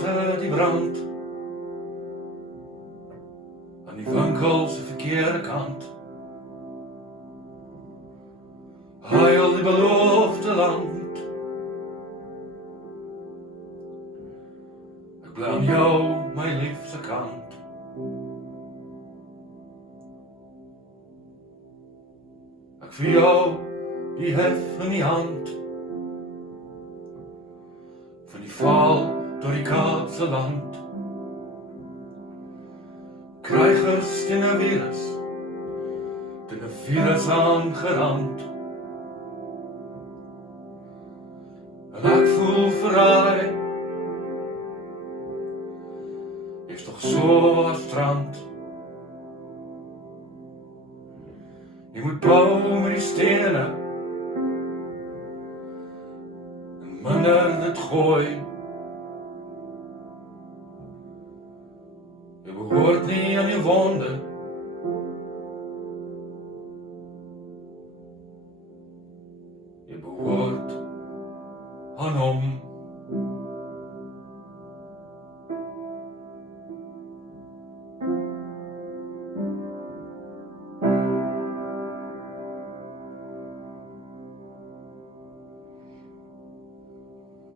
gate die brand aan die winkels de verkeerde kant. Heil die beloofde land. Ek bly aan jou, my liefste kant. Ek vir jou die hef in die hand van die val door die Kaapse land. Krijgers teen 'n virus aangerand. En ek voel verraai, is toch so as strand. Jy moet bou met die stene en minder dit gooi. Jy behoort nie aan die wonde, jy behoort aan hom.